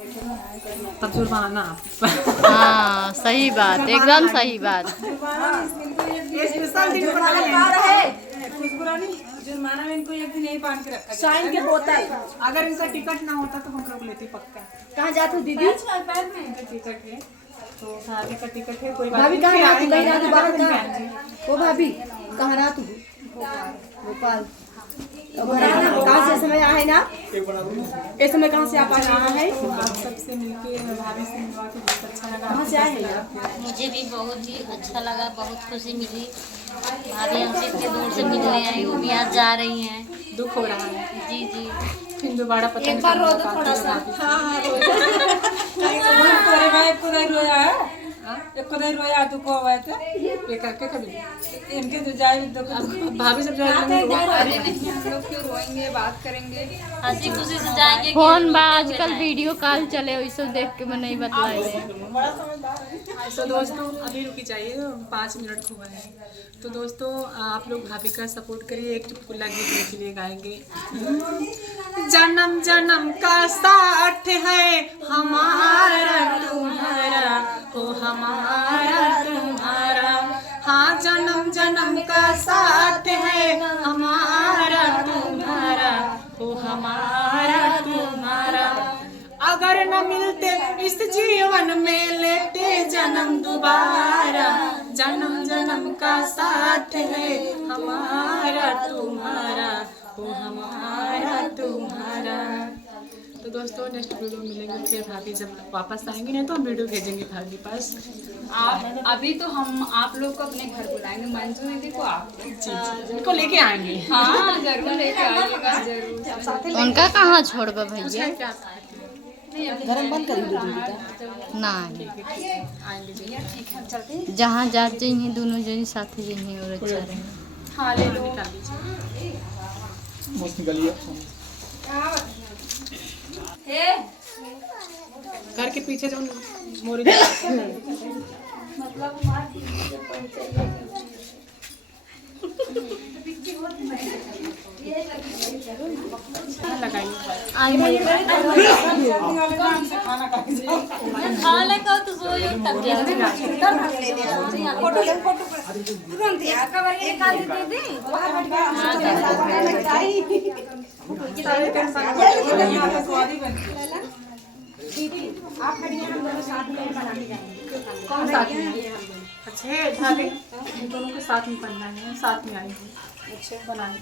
तब जुर्माना। हाँ सही बात, एकदम सही बात। जुर्माना में इनको एक दिन यही बांध के रखा। साइन के बोतल। अगर इनका टिकट ना होता तो हम लोग लेते पक्का। कहाँ जाते हो दीदी? टिकट है तो भाभी का टिकट है, कोई बात भाभी नहीं। कहाँ रात गई रात बाहर कहाँ? ओ भाभी कहाँ रात हो? भोपाल। कहाँ से समय आए ना? इस समय कहाँ से आप आए हैं? आप सबसे मिलके भाभी से मिलवा के बहुत अच्छा लगा। कहाँ से आए हैं आप? मुझे भी बहुत ही अच्छा लगा, बहुत खुशी मिली। भाभी हमसे इतने दूर से मिलने आई, वो भी आज जा रही हैं। दुख हो रहा है। जी जी। फिर दोबारा पता नहीं एक बार रो दो थोड़ा सा। हाँ रोया है। एक रोया दुख हुआ है ये करके कभी इनके तो जाए तो भाभी सब जाए हम लोग क्यों रोएंगे, बात करेंगे, हंसी खुशी से जाएंगे। फोन बा आजकल वीडियो कॉल चले, वैसे देख के मैं नहीं बताएंगे। तो दोस्तों अभी रुकी चाहिए, 5 मिनट हुआ है। तो दोस्तों आप लोग भाभी का सपोर्ट करिए। एक चुटकुला गीत के लिए गाएंगे। जन्म जन्म का साथ है हमारा तुम्हारा, ओ हमारा तुम्हारा। हाँ जन्म जन्म का साथ है हमारा तुम्हारा, ओ हमारा तुम्हारा। अगर न मिलते इस जीवन में लेते जन्म दोबारा। जन्म जन्म का साथ है हमारा तुम्हारा, वो हमारा तुम्हारा। तो दोस्तों नेक्स्ट वीडियो मिलेंगे फिर भाभी जब वापस आएंगे, नहीं तो हम वीडियो भेजेंगे भाभी के पास। आप अभी तो हम आप लोग को अपने घर बुलाएंगे, मंजू दीदी को आप जी इनको लेके आएंगे। हाँ जरूर लेके आइएगा, जरूर। उनका कहाँ छोड़बा भैया? गरम बंद कर दीजिए। नहीं, आएंगे जी। ठीक है चलते। जहाँ जात जाइए दोनों जन साथ जाइए और अच्छा रहे। हाँ ले लो। निकाल लीजिए। मस्त निकालिए। घर के पीछे जो मोरी खाने का तो सोई तब कौन साथ में? अच्छा भाभी दोनों के साथ में बनना है, साथ में आएंगे। अच्छा बनाएंगे।